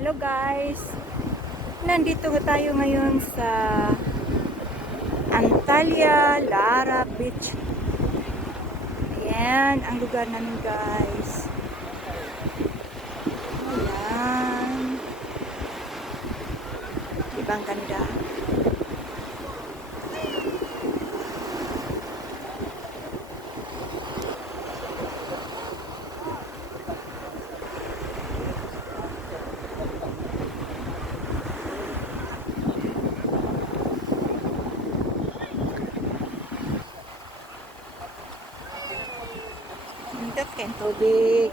Hello guys, nandito tayo ngayon sa Antalya Lara Beach. Ayan ang lugar namin guys. Ayan, ibang ganda. Nindot kayong tubig.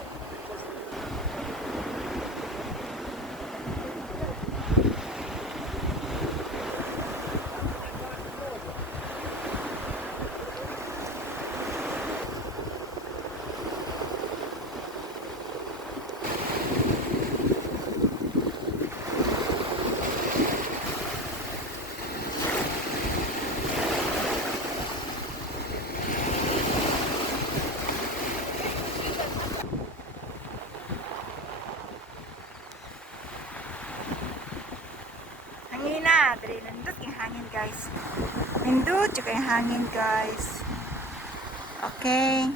Hangin na, dali nindot yung hangin guys. Nindot yung hangin guys. Okay.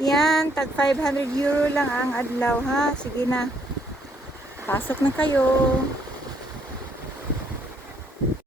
Yan, tag 500 euro lang ang adlaw ha. Sige na. Pasok na kayo.